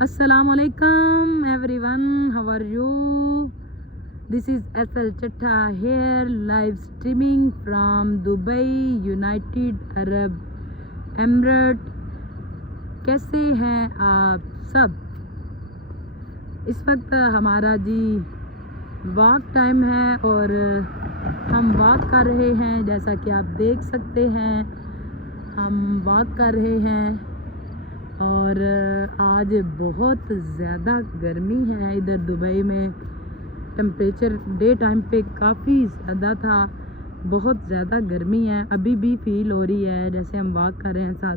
Assalamualaikum everyone, how are you? This is SL Chatta here, live streaming from Dubai, United Arab Emirates. कैसे हैं आप सब? इस वक्त हमारा जी वॉक टाइम है और हम वॉक कर रहे हैं। जैसा कि आप देख सकते हैं हम वॉक कर रहे हैं और आज बहुत ज़्यादा गर्मी है इधर दुबई में। टेम्परेचर डे टाइम पे काफ़ी ज़्यादा था, बहुत ज़्यादा गर्मी है, अभी भी फील हो रही है। जैसे हम वॉक कर रहे हैं साथ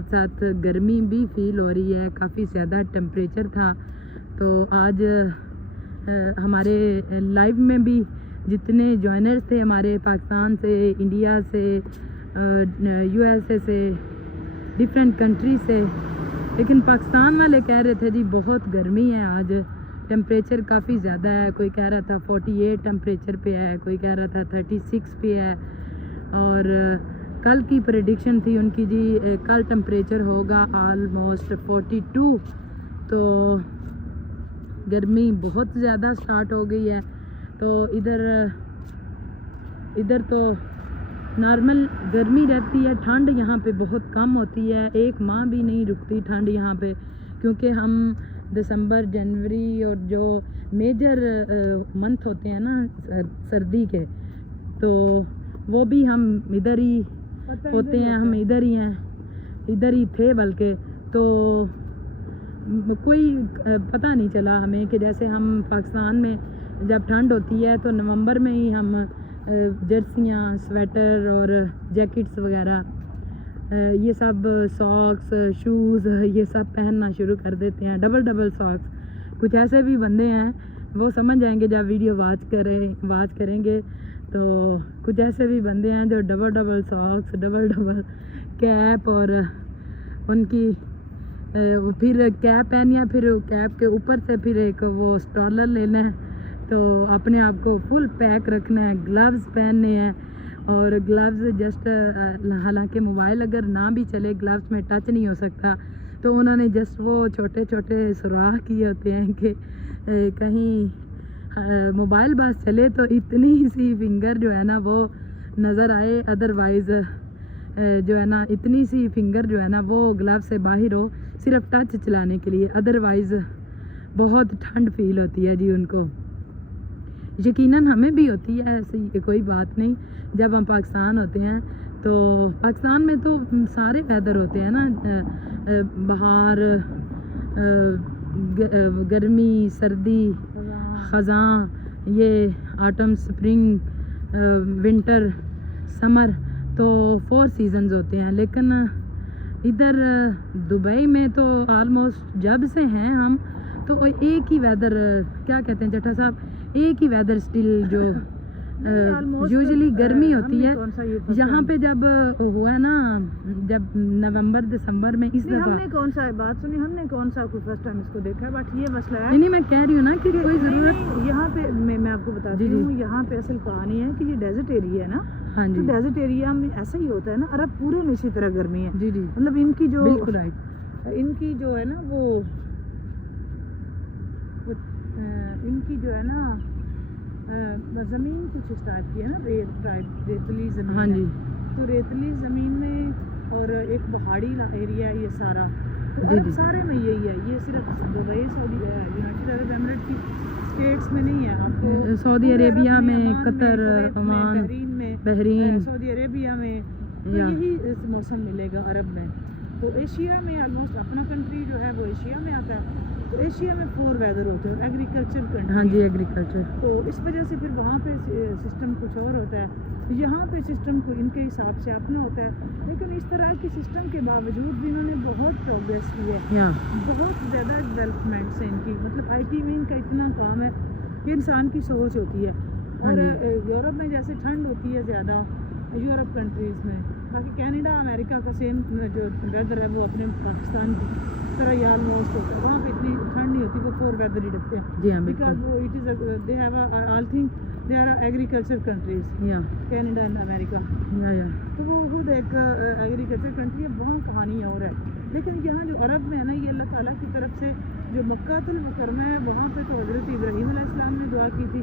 साथ गर्मी भी फील हो रही है, काफ़ी ज़्यादा टेम्परेचर था। तो आज हमारे लाइव में भी जितने जॉइनर्स थे हमारे पाकिस्तान से, इंडिया से, USA से, डिफरेंट कंट्री से, लेकिन पाकिस्तान वाले कह रहे थे जी बहुत गर्मी है आज, टेम्परेचर काफ़ी ज़्यादा है। कोई कह रहा था 48 टेम्परेचर पे है, कोई कह रहा था 36 पे है। और कल की प्रेडिक्शन थी उनकी जी, कल टेम्परेचर होगा ऑलमोस्ट 42। तो गर्मी बहुत ज़्यादा स्टार्ट हो गई है। तो इधर तो नॉर्मल गर्मी रहती है, ठंड यहाँ पे बहुत कम होती है, एक माह भी नहीं रुकती ठंड यहाँ पे, क्योंकि हम दिसंबर जनवरी और जो मेजर मंथ होते हैं ना सर्दी के, तो वो भी हम इधर ही होते हैं, हम इधर ही हैं, इधर ही थे बल्कि। तो कोई पता नहीं चला हमें कि जैसे हम पाकिस्तान में जब ठंड होती है तो नवंबर में ही हम जर्सियाँ, स्वेटर और जैकेट्स वगैरह ये सब, सॉक्स, शूज़, ये सब पहनना शुरू कर देते हैं, डबल सॉक्स। कुछ ऐसे भी बंदे हैं वो समझ जाएंगे जब वीडियो वाच करेंगे। तो कुछ ऐसे भी बंदे हैं जो डबल सॉक्स, डबल कैप, और उनकी फिर कैप पहनी है, फिर कैप के ऊपर से फिर एक वो स्टॉलर लेना है, तो अपने आप को फुल पैक रखना है, ग्लव्स पहनने हैं। और ग्लव्स जस्ट, हालांकि मोबाइल अगर ना भी चले ग्लव्स में टच नहीं हो सकता, तो उन्होंने जस्ट वो छोटे सुराख किए होते हैं कि कहीं मोबाइल बस चले तो इतनी सी फिंगर जो है ना वो नज़र आए, अदरवाइज़ जो है ना इतनी सी फिंगर जो है ना वो ग्लव से बाहर हो, सिर्फ टच चलाने के लिए, अदरवाइज़ बहुत ठंड फील होती है जी उनको। यकीनन हमें भी होती है, ऐसी कोई बात नहीं। जब हम पाकिस्तान होते हैं तो पाकिस्तान में तो सारे वेदर होते हैं ना, बहार, गर्मी, सर्दी, ख़ज़ां, ये आटम, स्प्रिंग, विंटर, समर, तो 4 सीज़न्स होते हैं। लेकिन इधर दुबई में तो ऑलमोस्ट जब से हैं हम तो एक ही वेदर, क्या कहते हैं जट्टा साहब, एक ही वेदर स्टिल जो यूजुअली गर्मी होती है। यहाँ पे जब हुआ ना, जब नवंबर दिसंबर में इस दफा हमने कौन सा बात सुनी, हमने कौन सा कोई फर्स्ट टाइम इसको देखा है, बट ये मसला है। नहीं, मैं कह रही हूँ ना कि कोई ज़रूरत यहाँ पे मैं आपको बताती हूँ, यहाँ पे असल कहानी है कि ये डेजर्ट एरिया है ना। हाँ जी, तो डेजर्ट एरिया में ऐसा ही होता है ना, अरब पूरे में इसी तरह गर्मी है जी, मतलब इनकी जो बिल्कुल राइट, इनकी जो है ना वो इनकी जो है ना ज़मीन कुछ इस टाइप की है ना, रेतली ज़मीन। हाँ जी, तो रेतली ज़मीन में और एक पहाड़ी एरिया है ये सारा, तो अरब सारे में यही है। ये सिर्फ दुबई, यूनाइटेड अरब एमिरेट की स्टेट्स में नहीं है, आपको सऊदी अरेबिया में, Qatar, Oman, Bahrain, Saudi Arabia में तो यही मौसम मिलेगा अरब में। तो एशिया में ऑलमोस्ट अपना कंट्री जो है वो एशिया में आता है, तो एशिया में 4 वेदर होते हैं, एग्रीकल्चर कंट्री। हाँ जी, एग्रीकल्चर। तो इस वजह से फिर वहाँ पे सिस्टम कुछ और होता है, यहाँ पे सिस्टम को इनके हिसाब से अपना होता है। लेकिन इस तरह की सिस्टम के बावजूद भी इन्होंने बहुत प्रोग्रेस की है, बहुत ज़्यादा डेवलपमेंट्स है इनकी। मतलब IT में इनका इतना काम है कि इंसान की सोच होती है। और यूरोप में जैसे ठंड होती है ज़्यादा, यूरोप कंट्रीज़ में, बाकी कनाडा, अमेरिका का सेम जो वेदर है वो अपने पाकिस्तान की तरह ही ऑलमोस्ट होता है। वहाँ पे इतनी ठंड नहीं होती, वो 4 वेदर ही रखते हैं। जी हाँ बिकॉज बिल्कुल। वो it is they have I think they are agriculture countries, या कनाडा एंड अमेरिका। या तो वो खुद एक एग्रीकल्चर कंट्री है, वहाँ कहानी और है। लेकिन यहाँ जो अरब में है ना, ये अल्लाह ताला की तरफ से जो मक्कातुल मुकर्रमा है, वहाँ पे तो हज़रत इब्राहीम अलैहिस्सलाम ने दुआ की थी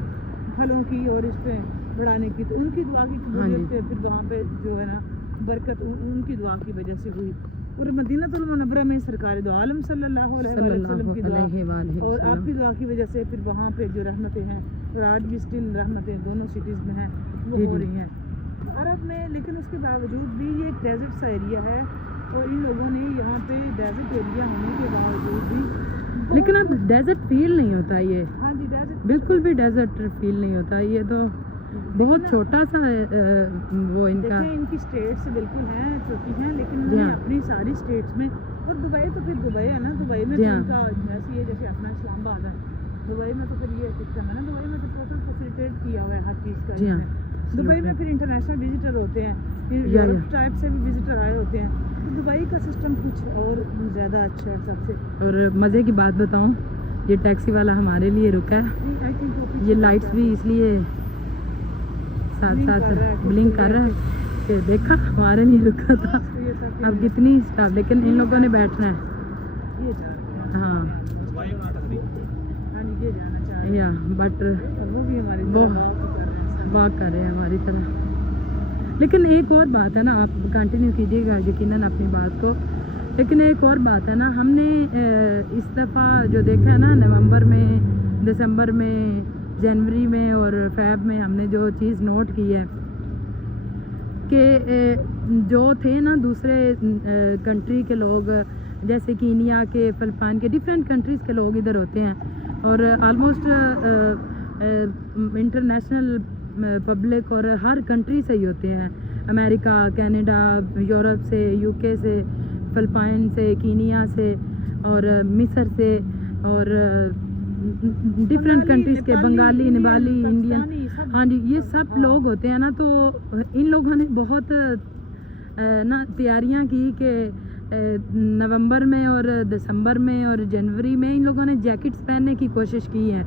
फलों की और इस पे बढ़ाने की, तो उनकी दुआ की कबूलियत पे फिर वहाँ पे जो है ना बरकत उनकी दुआ की वजह से हुई। और मदीनातुल मुनव्वरा में सरकार दो आलम सल्लल्लाहु अलैहि वसल्लम की दुआ और आपकी दुआ की वजह से फिर वहाँ पे जो रहमतें हैं, और आज भी स्टिल रहमतें दोनों सिटीज़ में हैं, वो जी, हो जी। रही हैं अरब में। लेकिन उसके बावजूद भी ये एक डेजर्ट सा एरिया है, और इन लोगों ने यहाँ पे डेजर्ट एरिया होने के बावजूद भी लेकिन अब डेजर्ट फील नहीं होता ये, हाँ जी डेजर्ट बिल्कुल भी डेजर्ट फील नहीं होता ये, तो बहुत छोटा सा वो इनका। देखें, इनकी स्टेट्स बिल्कुल हैं, छोटी हैं, लेकिन जी उन्होंने हाँ। अपनी सारी स्टेट्स में, और दुबई तो फिर दुबई है ना, दुबई में जी तो हाँ। इनका ऐसी है जैसे अपना इस्लामाबाद है। दुबई में तो फिर ये सिस्टम है ना, दुबई में तो टोटल फैसिलिटेट किया हुआ है हर चीज़ का जी हाँ, इन्होंने। दुबई में फिर इंटरनेशनल विजिटर होते हैं, फिर या, यूरोप या। टाइप से भी विजिटर आए होते हैं, तो दुबई का सिस्टम कुछ और ज़्यादा अच्छा है सबसे। और मज़े की बात बताऊं, ये टैक्सी वाला हमारे लिए रुका है, आई थिंक ये लाइट्स भी इसलिए साथ Blink साथ कर रहा है, ब्लिंक कर रहा है, फिर देखा हमारे लिए रुका था। अब कितनी स्टाफ, लेकिन इन लोगों ने बैठना है। ये जा रहे हैं, हाँ हाँ जी, ये जाना चाह रहे हैं, या बट और वो भी हमारी वो तरह walk कर रहे हैं सब। वॉक कर रहे हैं हमारी तरह। लेकिन एक और बात है ना, आप कंटिन्यू कीजिएगा यकीनन अपनी बात को। लेकिन एक और बात है ना, हमने इस दफ़ा जो देखा है ना, नवंबर में, दिसंबर में, जनवरी में और फ़ैब में हमने जो चीज़ नोट की है कि जो थे ना दूसरे कंट्री के लोग, जैसे कीनिया के, फिलिपाइन के, डिफरेंट कंट्रीज़ के लोग इधर होते हैं, और आलमोस्ट इंटरनेशनल पब्लिक और हर कंट्री से ही होते हैं, अमेरिका, कनाडा, यूरोप से, यूके से, फिलिपाइन से, कीनिया से और मिस्र से और डिफरेंट कंट्रीज़ के, बंगाली, नेपाली, इंडियन, हाँ जी, ये सब लोग होते हैं ना। तो इन लोगों ने बहुत ना तैयारियां की कि नवंबर में और दिसंबर में और जनवरी में इन लोगों ने जैकेट्स पहनने की कोशिश की है,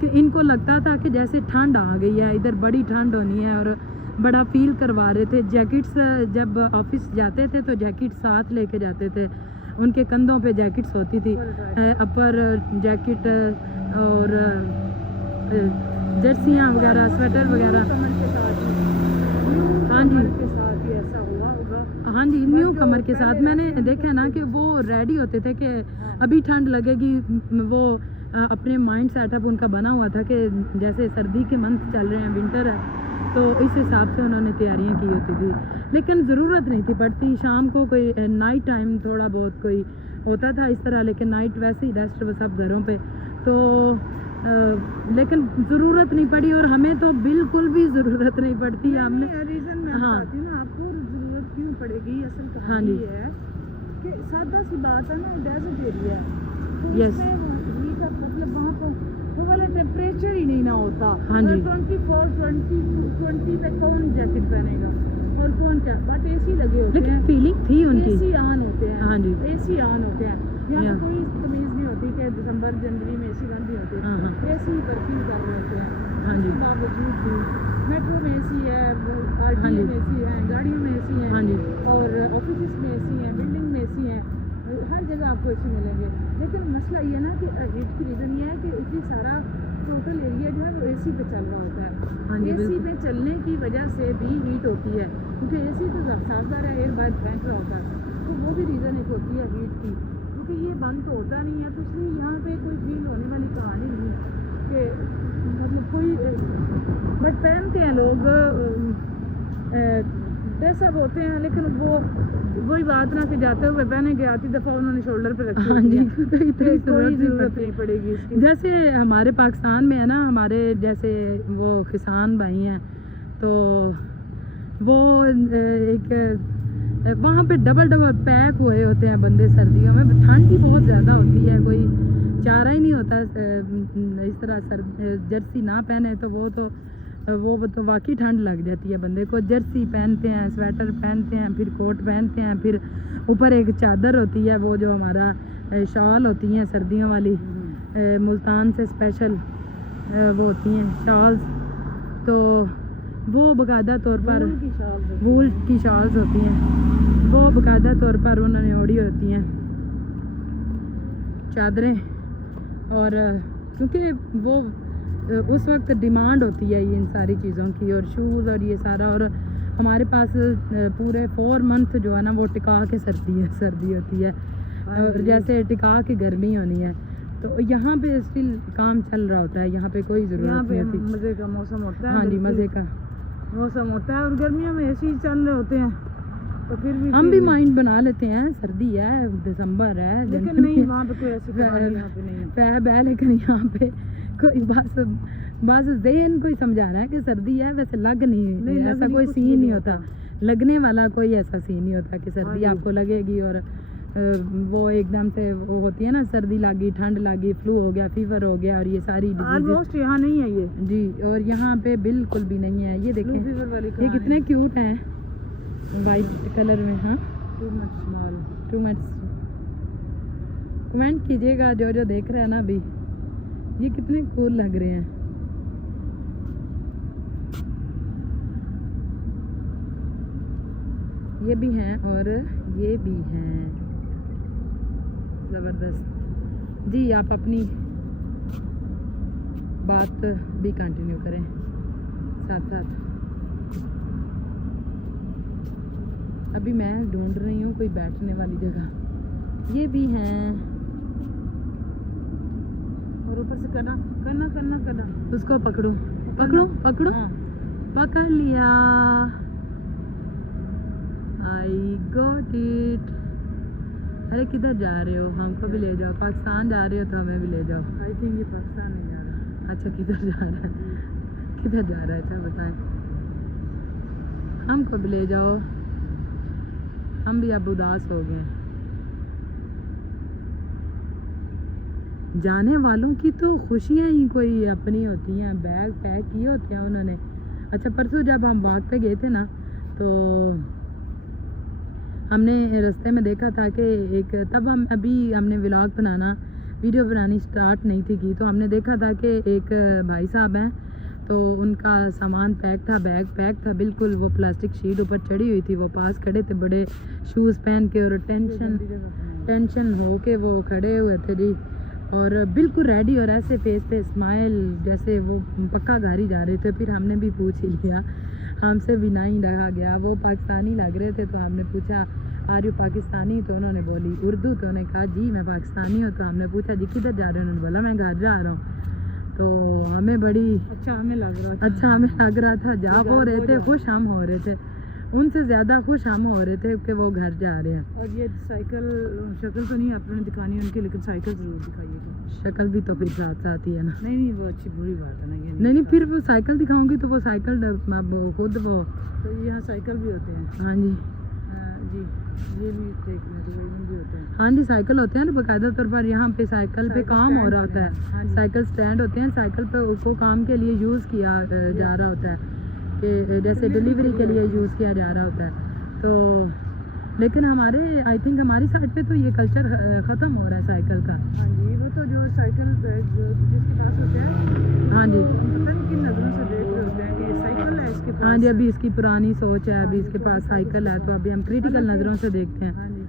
कि इनको लगता था कि जैसे ठंड आ गई है, इधर बड़ी ठंड होनी है, और बड़ा फील करवा रहे थे। जैकेट्स जब ऑफिस जाते थे तो जैकेट साथ लेके जाते थे, उनके कंधों पे जैकेट्स होती थी, अपर जैकेट और जर्सियाँ वगैरह, स्वेटर वगैरह। हाँ जी, के साथ ही ऐसा हुआ होगा। हाँ जी, न्यू कमर के साथ मैंने देखा ना कि वो रेडी होते थे कि अभी ठंड लगेगी। वो अपने माइंड सेटअप उनका बना हुआ था कि जैसे सर्दी के मंथ चल रहे हैं, विंटर है, तो इस हिसाब से उन्होंने तैयारियां की होती थी। लेकिन ज़रूरत नहीं थी पड़ती, शाम को कोई नाइट टाइम थोड़ा बहुत कोई होता था इस तरह, लेकिन नाइट वैसे ही रेस्ट वो सब घरों पे, तो लेकिन ज़रूरत नहीं पड़ी, और हमें तो बिल्कुल भी ज़रूरत नहीं पड़ती है। हमने रीज़न मैं हाँ। बताती हूँ ना आपको, ज़रूरत क्यों पड़ेगी। असल हाँ कहानी जी। ये है कि सादा सी बात है ना, डेजर्ट एरिया है, तो Yes. उसमें हीट का मतलब वहाँ पर वो वाला टेम्परेचर ही नहीं ना होता। हाँ जी। 20 पे कौन जैकेट पहनेगा और कौन क्या, बट एसी लगे होते लेकिन हैं, फीलिंग थी उनकी। एसी ऑन होते हैं। हाँ जी। एसी ऑन होते हैं, यहाँ Yeah. पे कोई तमीज़ नहीं होती कि दिसंबर जनवरी में एसी बंद नहीं होते, हाँ, हाँ। एसी पर फील कर रहे होते हैं। हाँ जी। उसके बावजूद भी मेट्रो में एसी है, हाँ आरटीए जी। में एसी है, गाड़ियों में एसी है, हाँ जी। और ऑफिस में एसी है, बिल्डिंग में एसी है, हर जगह आपको एसी मिलेंगे। लेकिन मसला ये ना कि हीट की रीज़न ये है कि इतनी सारा टोटल एरिया जो है वो एसी पे चल रहा होता हाँ है। जी, एसी बिल्कुल। पे चलने की वजह से भी हीट होती है, क्योंकि एसी तो साफ ज़ाहिर है एयर बाहर फेंक रहा होता है, तो वो भी रीज़न एक होती है हीट की, क्योंकि ये बंद तो होता नहीं है। तो इसलिए यहाँ पे कोई फील होने वाली कहानी नहीं कि मतलब कोई, बट पहनते हैं लोग, ड्रेसअप होते हैं, लेकिन वो वही बात ना कि जाते हुए पहने के आती दफ़ा उन्होंने शोल्डर पे रखी हाँ होती जी, है, इतनी कोई ज़रूरत नहीं ज़रूरत पड़ती। नहीं पड़ेगी इसकी। जैसे हमारे पाकिस्तान में है ना, हमारे जैसे वो किसान भाई हैं, तो वो एक वहाँ पे डबल डबल पैक हुए होते हैं बंदे सर्दियों में। ठंड ही बहुत ज़्यादा होती है, कोई चारा ही नहीं होता इस तरह जर्सी ना पहने तो वो तो वाकई ठंड लग जाती है बंदे को। जर्सी पहनते हैं, स्वेटर पहनते हैं, फिर कोट पहनते हैं, फिर ऊपर एक चादर होती है वो जो हमारा शॉल होती हैं सर्दियों वाली, मुल्तान से स्पेशल वो होती हैं शॉल्स, तो वो बाकायदा तौर पर वूल की शॉल्स होती हैं, वो बाकायदा तौर पर उन्होंने ओढ़ी होती हैं चादरें। और क्योंकि वो उस वक्त डिमांड होती है इन सारी चीज़ों की, और शूज़ और ये सारा, और हमारे पास पूरे 4 मंथ जो है ना वो टिका के सर्दी होती है, और जैसे टिका के गर्मी होनी है। तो यहाँ पे स्टिल काम चल रहा होता है, यहाँ पे कोई ज़रूरत नहीं होती। मज़े का मौसम होता है। हाँ जी, मज़े का मौसम होता है, और गर्मियों में ऐसे ही चल रहे होते हैं, तो फिर भी हम भी माइंड बना लेते हैं, सर्दी है, दिसंबर है, लेकिन नहीं वहाँ पे कोई ऐसी कहानी यहाँ पे नहीं है। फैब है, लेकिन यहाँ पे कोई बस ज़हन कोई समझाना है कि सर्दी है, वैसे लग नहीं ऐसा कोई सीन नहीं होता, लगने वाला कोई ऐसा सीन नहीं होता कि सर्दी आपको लगेगी और वो एकदम से वो होती है ना, सर्दी लगी, ठंड लगी, फ्लू हो गया, फीवर हो गया, और ये सारी ऑलमोस्ट यहाँ नहीं है ये जी। और यहाँ पे बिल्कुल भी नहीं है। ये देखें, ये कितने क्यूट हैं वाइट कलर में। हाँ, टू मच कमेंट कीजिएगा जो देख रहे हैं ना अभी, ये कितने कूल लग रहे हैं। ये भी हैं और ये भी हैं, ज़बरदस्त जी। आप अपनी बात भी कंटिन्यू करें साथ साथ। अभी मैं ढूंढ रही हूँ कोई बैठने वाली जगह। ये भी हैं, और ऊपर से करना उसको पकड़ो पकड़ो पकड़ो। हाँ। पकड़ लिया, आई गॉट इट। अरे किधर जा रहे हो? हमको भी ले जाओ। पाकिस्तान जा रहे हो तो हमें भी ले जाओ। आई थिंक ये पाकिस्तान में जा रहा है। अच्छा, किधर जा रहा है? किधर जा रहा है? अच्छा बताएं, हमको भी ले जाओ, हम भी अब उदास हो गए। जाने वालों की तो खुशियाँ ही कोई अपनी होती हैं। बैग पैक किए होते हैं उन्होंने। अच्छा, परसों जब हम वॉक पे गए थे ना, तो हमने रास्ते में देखा था कि एक, तब हमने व्लॉग बनाना, वीडियो बनानी स्टार्ट नहीं थी की, तो हमने देखा था कि एक भाई साहब हैं, तो उनका सामान पैक था, बैग पैक था बिल्कुल, वो प्लास्टिक शीट ऊपर चढ़ी हुई थी, वो पास खड़े थे बड़े शूज़ पहन के, और टेंशन हो के वो खड़े हुए थे जी, और बिल्कुल रेडी, और ऐसे फेस पे स्माइल जैसे वो पक्का घर ही जा रहे थे। फिर हमने भी पूछ ही लिया, हमसे भी नहीं रहा गया, वो पाकिस्तानी लग रहे थे, तो हमने पूछा आर यू पाकिस्तानी? तो उन्होंने बोली उर्दू, तो उन्होंने कहा जी मैं पाकिस्तानी हूँ। तो हमने पूछा जी किधर जा रहे हैं? उन्होंने बोला मैं घर जा रहा हूँ। तो हमें बड़ी हमें लग रहा था जा वो रहे थे, खुश हम हो रहे थे, उनसे ज़्यादा खुश हम हो रहे थे कि वो घर जा रहे हैं। और ये साइकिल, शक्ल तो नहीं आपने दिखानी उनकी, लेकिन साइकिल ज़रूर दिखाइएगी। शक्ल भी तो फिर साथ साथ ही है ना। नहीं वो अच्छी बुरी बात है ना। नहीं फिर वो साइकिल दिखाऊंगी तो वो साइकिल खुद वो, तो यहाँ साइकिल भी होते हैं। हाँ जी जी, ये भी देख लें, भी होते हैं। हाँ जी, साइकिल होते हैं ना बाकायदा तौर पर। यहाँ पे साइकिल पे काम हो रहा होता है। हाँ, साइकिल स्टैंड होते हैं, साइकिल पे उसको काम के लिए यूज़ किया जा रहा होता है, कि जैसे डिलीवरी के लिए यूज़ किया जा रहा होता है। तो लेकिन हमारे आई थिंक हमारी साइड पे तो ये कल्चर ख़त्म हो रहा है साइकिल का। हाँ जी, वो तो जो साइकिल जिसके पास होते हैं, हाँ जी, पता नहीं किन नज़रों से देख रहे होते हैं कि ये साइकिल है इसके पास। हाँ जी, अभी इसकी पुरानी सोच है, अभी इसके पास साइकिल है, तो अभी हम क्रिटिकल नज़रों से देखते हैं। हाँ जी,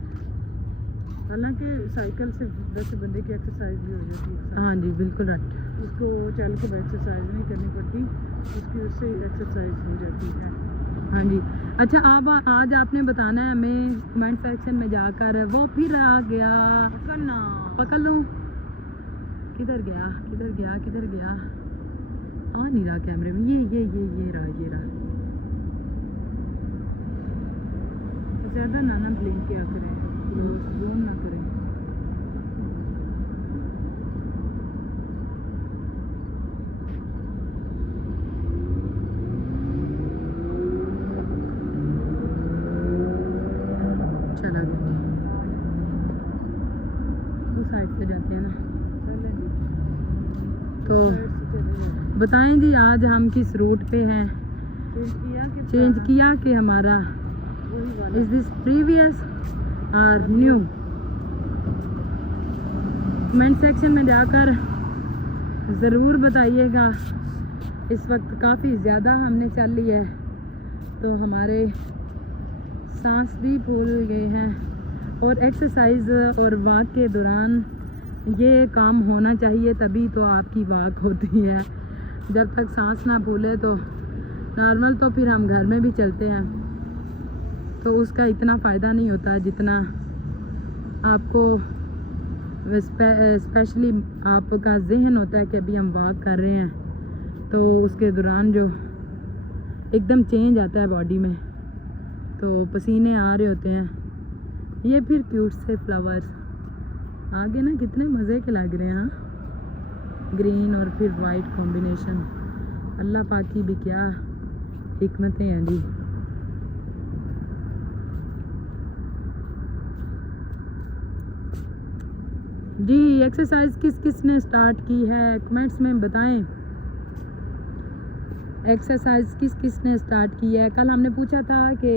हालांकि साइकिल से वैसे बंदे की एक्सरसाइज भी हो जाती है। हाँ जी, बिल्कुल राइट। उसको चल के एक्सरसाइज नहीं करनी पड़ती, उससे एक्सरसाइज हो जाती है। हाँ जी। अच्छा, अब आज आपने बताना है हमें कमेंट सेक्शन में जाकर। वो फिर आ गया, पकड़ लूँ? किधर गया आ नहीं रहा कैमरे में। ये रहा। ज़्यादा ना ब्लिंक किया करें, जूम ना करें। चला गया उस साइड से जाते हैं ना। तो बताएं जी, आज हम किस रूट पे हैं? चेंज किया कि हमारा इज दिस प्रीवियस और न्यू? कमेंट सेक्शन में जाकर ज़रूर बताइएगा। इस वक्त काफ़ी ज़्यादा हमने चल ली है तो हमारे सांस भी फूल गए हैं। और एक्सरसाइज और वॉक के दौरान ये काम होना चाहिए, तभी तो आपकी वॉक होती है। जब तक सांस ना फूले तो नॉर्मल तो फिर हम घर में भी चलते हैं तो उसका इतना फ़ायदा नहीं होता जितना आपको स्पेशली आपका जहन होता है कि अभी हम वॉक कर रहे हैं तो उसके दौरान जो एकदम चेंज आता है बॉडी में, तो पसीने आ रहे होते हैं। ये फिर क्यूट से फ्लावर्स आगे ना कितने मज़े के लग रहे हैं। हाँ, ग्रीन और फिर वाइट कॉम्बिनेशन, अल्लाह पाक की भी क्या हिकमतें हैं जी। जी एक्सरसाइज किस किस ने स्टार्ट की है कमेंट्स में बताएं। एक्सरसाइज किस किस ने स्टार्ट की है। कल हमने पूछा था कि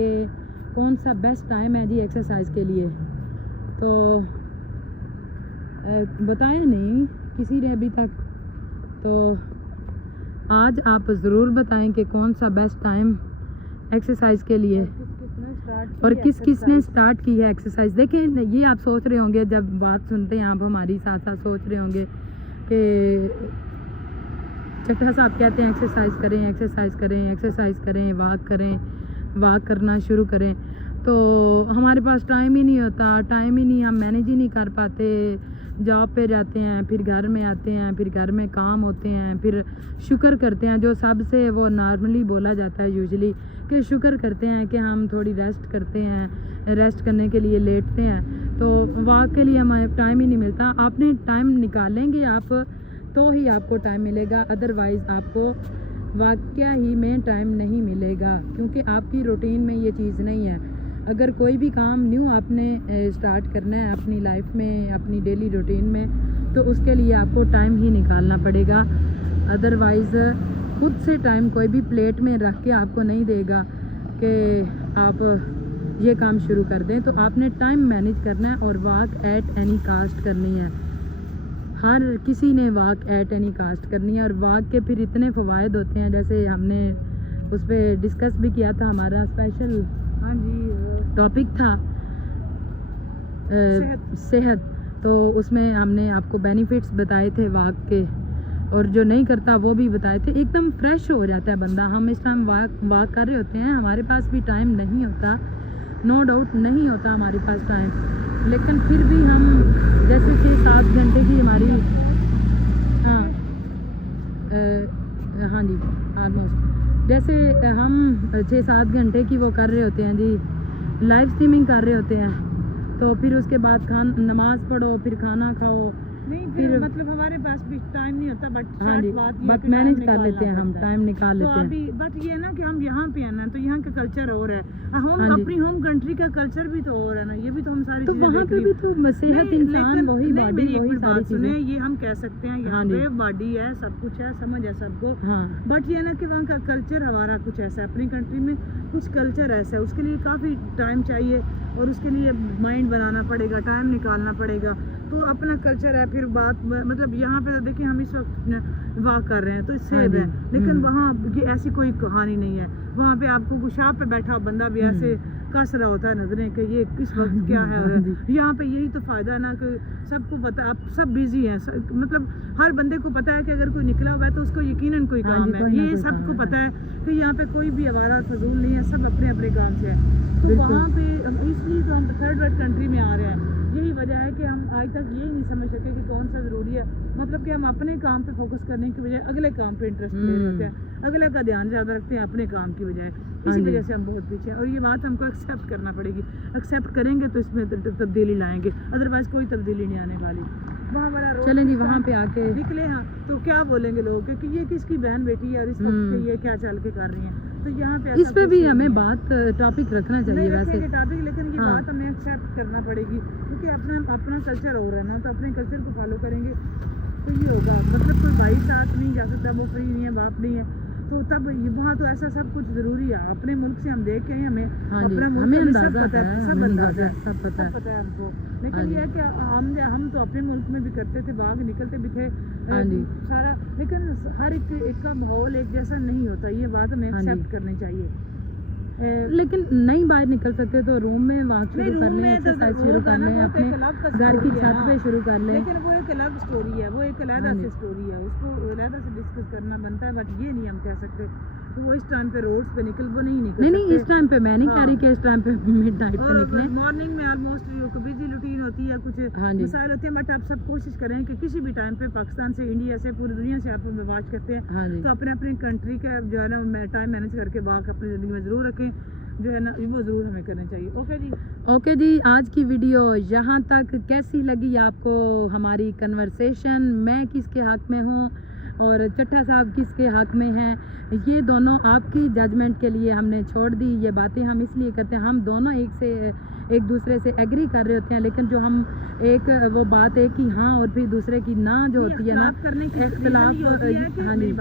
कौन सा बेस्ट टाइम है जी एक्सरसाइज के लिए, तो बताया नहीं किसी ने अभी तक। तो आज आप ज़रूर बताएं कि कौन सा बेस्ट टाइम एक्सरसाइज के लिए और किस किस ने स्टार्ट की है एक्सरसाइज। देखिए ये आप सोच रहे होंगे, जब बात सुनते हैं आप हमारी साथ साथ सोच रहे होंगे कि चट्टा साहब कहते हैं एक्सरसाइज करें एक्सरसाइज करें एक्सरसाइज करें, वॉक करना शुरू करें। तो हमारे पास टाइम ही नहीं होता, टाइम ही नहीं, हम मैनेज ही नहीं कर पाते। जॉब पे जाते हैं, फिर घर में आते हैं, फिर घर में काम होते हैं, फिर शुक्र करते हैं जो सबसे वो नॉर्मली बोला जाता है यूजुअली कि शुक्र करते हैं कि हम थोड़ी रेस्ट करते हैं, रेस्ट करने के लिए लेटते हैं। तो वॉक के लिए हमें टाइम ही नहीं मिलता। आपने टाइम निकालेंगे आप तो ही आपको टाइम मिलेगा, अदरवाइज़ आपको वाकया ही में टाइम नहीं मिलेगा, क्योंकि आपकी रूटीन में ये चीज़ नहीं है। अगर कोई भी काम न्यू आपने स्टार्ट करना है अपनी लाइफ में, अपनी डेली रूटीन में, तो उसके लिए आपको टाइम ही निकालना पड़ेगा। अदरवाइज़ खुद से टाइम कोई भी प्लेट में रख के आपको नहीं देगा कि आप ये काम शुरू कर दें। तो आपने टाइम मैनेज करना है और वॉक एट एनी कास्ट करनी है। हर किसी ने वॉक एट एनी कास्ट करनी है। और वॉक के फिर इतने फ़वाइद होते हैं, जैसे हमने उस पर डिस्कस भी किया था, हमारा स्पेशल हाँ जी टॉपिक था सेहत। तो उसमें हमने आपको बेनिफिट्स बताए थे वॉक के, और जो नहीं करता वो भी बताए थे। एकदम फ्रेश हो जाता है बंदा। हम इस टाइम वॉक कर रहे होते हैं, हमारे पास भी टाइम नहीं होता, नो डाउट नहीं होता हमारे पास टाइम, लेकिन फिर भी हम जैसे 6-7 घंटे की हमारी हाँ जी ऑलमोस्ट जैसे हम 6-7 घंटे की वो कर रहे होते हैं जी, लाइव स्ट्रीमिंग कर रहे होते हैं। तो फिर उसके बाद नमाज पढ़ो, फिर खाना खाओ, नहीं फिर मतलब हमारे पास भी टाइम नहीं होता। बट हाँ जी, बट मैनेज कर लेते हैं हम, टाइम निकाल लेते हैं। बट ये ना कि हम यहाँ पे है ना, तो यहाँ का कल्चर और है, हम अपनी होम कंट्री का कल्चर भी तो और है ना, ये भी तो हम सारी तो वहाँ पे भी तो सेहत इंसान वही बॉडी वही सारी चीजें। ये हम कह सकते हैं यहाँ पे बॉडी है, सब कुछ है, समझ है सबको। बट ये ना कि वहाँ का कल्चर हमारा कुछ ऐसा है, अपनी कंट्री में कुछ कल्चर ऐसा है, उसके लिए काफ़ी टाइम चाहिए और उसके लिए माइंड बनाना पड़ेगा, टाइम निकालना पड़ेगा। तो अपना कल्चर है। फिर बात मतलब यहाँ पे देखिए हम इस वक्त वॉक कर रहे हैं तो सेब है, लेकिन वहाँ की ऐसी कोई कहानी नहीं है। वहाँ पे आपको गुशाब पे बैठा बंदा भी ऐसे कस रहा होता है नजरें कि ये किस वक्त क्या है। और यहाँ पे यही तो फ़ायदा है ना कि सबको पता, अब सब बिजी हैं, मतलब हर बंदे को पता है कि अगर कोई निकला हुआ है तो उसको यकीनन कोई काम है। ये सबको पता है कि यहाँ पे कोई भी आवारा फजूल नहीं है, सब अपने अपने काम से है। तो वहाँ पे इसलिए तो हम थर्ड वर्ल्ड कंट्री में आ रहे हैं। यही वजह है कि हम आज तक ये नहीं समझ सके कि कौन सा ज़रूरी है, मतलब कि हम अपने काम पे फोकस करने की बजाय अगले काम पे इंटरेस्ट ले लेते हैं, अगले का ध्यान ज़्यादा रखते हैं अपने काम की बजाय। इसी वजह से हम बहुत पीछे हैं और ये बात हमको एक्सेप्ट करना पड़ेगी। एक्सेप्ट करेंगे तो इसमें तब्दीली लाएंगे, अदरवाइज़ कोई तब्दीली नहीं आने वाली। वहाँ बड़ा चलें जी, वहाँ पे आके निकले हाँ तो क्या बोलेंगे लोग कि ये किसकी बहन बेटी है और इस वक्त ये क्या चल के कर रही है। तो यहाँ पे इस पे भी हमें बात टॉपिक रखना चाहिए वैसे टॉपिक, लेकिन ये बात हमें एक्सेप्ट करना पड़ेगी क्योंकि अपना कल्चर हो रहा है ना, तो अपने कल्चर को फॉलो करेंगे तो ये होगा। मतलब कोई भाई साथ नहीं जा सकता, वो फ्री नहीं है, बाप नहीं है, तो तब वहाँ तो ऐसा सब कुछ जरूरी है। अपने मुल्क से हम देख के आए, हमें हाँ जी, अपने मुल्क हमें का भी अंदाजा सब पता है, सब हमें अंदाजा है, सब पता है। सब पता है हमको। हाँ लेकिन जी। यह है कि हम तो अपने मुल्क में भी करते थे, बाहर निकलते भी थे हाँ जी। सारा, लेकिन हर एक का माहौल एक जैसा नहीं होता, ये बात हमें हाँ जी। एक्सेप्ट करनी चाहिए। लेकिन नहीं बाहर निकल सकते तो रूम में वॉक शुरू कर लें, एक्सरसाइज शुरू कर लें, अपने घर की छत पे शुरू कर लें। लेकिन वो एक अलग स्टोरी है, वो एक अलग हाँ जी। से स्टोरी है, उसको अलग से डिस्कस करना बनता है। बट ये नहीं हम कह सकते तो वो इस टाइम पे रोड्स पे वो नहीं निकल नहीं सकते। इस टाइम पे मैं नहीं कह रही हाँ। कि इस टाइम पे मिडनाइट पे और निकलें। मॉर्निंग में ऑलमोस्ट बिजी रूटीन होती है, कुछ हाँ जी। मसाइल होते हैं, बट आप सब कोशिश करें कि किसी भी टाइम पे पाकिस्तान से, इंडिया से, पूरी दुनिया से आप वाच करते हैं हाँ जी। तो अपने अपने कंट्री का जो है ना टाइम मैनेज करके वॉक अपनी ज़िंदगी में ज़रूर रखें, जो है ना वो ज़रूर हमें करना चाहिए। ओके जी, ओके जी, आज की वीडियो यहाँ तक। कैसी लगी आपको हमारी कन्वर्सेशन? मैं किसके हक में हूँ और चट्टा साहब किसके हक में हैं, ये दोनों आपकी जजमेंट के लिए हमने छोड़ दी। ये बातें हम इसलिए करते हैं, हम दोनों एक दूसरे से एग्री कर रहे होते हैं, लेकिन जो हम एक वो बात है कि हाँ और फिर दूसरे की ना जो होती है ना, करने की इख्तिलाफ। हाँ जी,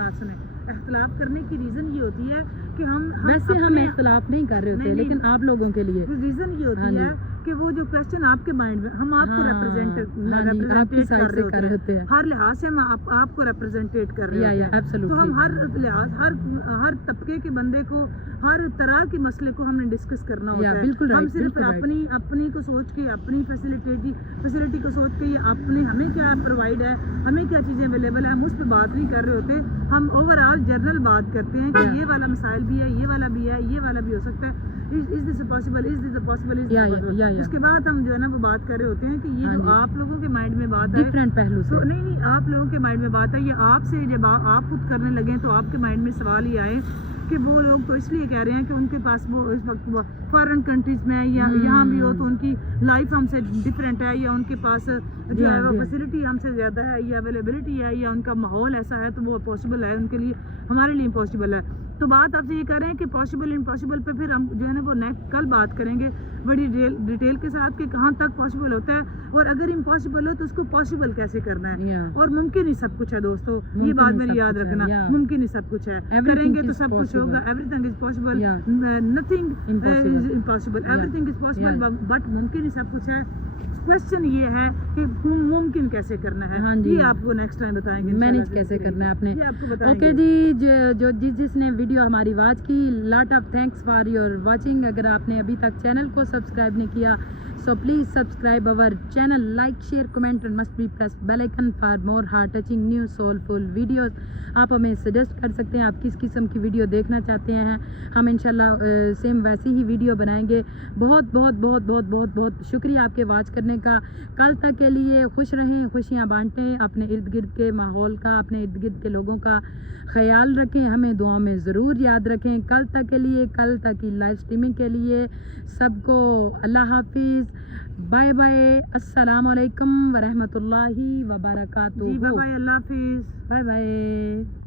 इख्तिलाफ करने की रीज़न ये होती है कि हम वैसे हम अपने- इख्तिलाफ नहीं कर रहे होते, नहीं, लेकिन आप लोगों के लिए रीज़न ये हाँ होती जी। है कि वो जो क्वेश्चन आपके माइंड में, हम आपको हाँ, रिप्रेजेंट हाँ जी, आपकी साइड से कर रहे होते हैं। हर लिहाज से हम आपको रिप्रेजेंटेट कर रहे या होते हैं। एब्सोल्युटली। तो हम हर लिहाज, हर तबके के बंदे को, हर तरह के मसले को हमने डिस्कस करना होता है। बिल्कुल हम राइट, सिर्फ बिल्कुल राइट। अपनी को सोच के, अपनी फैसिलिटी को सोच के, या अपने हमें क्या प्रोवाइड है, हमें क्या चीज़ें अवेलेबल है, हम उस पर बात नहीं कर रहे होते। हम ओवरऑल जनरल बात करते हैं कि ये वाला मसाइल भी है, ये वाला भी है, ये वाला भी हो सकता है, is this possible, is this possible, is या उसके बाद हम जो है ना वो बात कर रहे होते हैं कि ये हाँ जो जी। आप लोगों के माइंड में बात है, डिफरेंट पहलू तो से। नहीं आप लोगों के माइंड में बात है, ये आपसे जब आप खुद करने लगे तो आपके माइंड में सवाल ये आए कि वो लोग तो इसलिए कह रहे हैं कि उनके पास वो इस वक्त फॉरेन कंट्रीज में है, या यहाँ भी हो तो उनकी लाइफ हमसे डिफरेंट है, या उनके पास जो है वो फैसिलिटी हमसे ज़्यादा है, या अवेलेबिलिटी है, या उनका माहौल ऐसा है तो वो पॉसिबल है उनके लिए, हमारे लिए इम्पॉसिबल है। तो बात आपसे ये कर रहे हैं कि पॉसिबल इम्पॉसिबल पे फिर हम जो है ना वो कल बात करेंगे बड़ी डिटेल के साथ कि कहाँ तक पॉसिबल होता है, और अगर इम्पॉसिबल हो तो उसको पॉसिबल कैसे करना है। और मुमकिन ही सब कुछ है दोस्तों, ये बात मेरी याद रखना, मुमकिन ही सब कुछ है, करेंगे तो सब कुछ होगा। Everything is possible, nothing is impossible, everything is possible, but मुमकिन ही सब कुछ है। क्वेश्चन ये है कि मुमकिन कैसे करना है। हाँ जी। ये आपको नेक्स्ट टाइम बताएंगे मैनेज कैसे करना है आपने। ये आपको बताएंगे। ओके जी, जो जिसने वीडियो हमारी वॉच की, lot of thanks for your watching. अगर आपने अभी तक चैनल को सब्सक्राइब नहीं किया so please subscribe our channel, like share comment and must be press bell icon for more heart touching new soulful videos. आप हमें सजेस्ट कर सकते हैं आप किस किस्म की वीडियो देखना चाहते हैं, हम इंशाल्लाह सेम वैसी ही वीडियो बनाएंगे। बहुत बहुत बहुत बहुत बहुत बहुत शुक्रिया आपके वॉच करने का। कल तक के लिए खुश रहें, खुशियाँ बांटें, अपने इर्द गिर्द के माहौल का, अपने इर्द गिर्द के लोगों का ख्याल रखें, हमें दुआ में ज़रूर याद रखें। कल तक के लिए, कल तक की लाइव स्ट्रीमिंग के लिए सबको अल्लाह हाफिज़, बाय बाय, अस्सलाम वालेकुम व रहमतुल्लाहि व बरकातुहू। जी बाय बाय, अल्लाह हाफिज़, बाय बाय।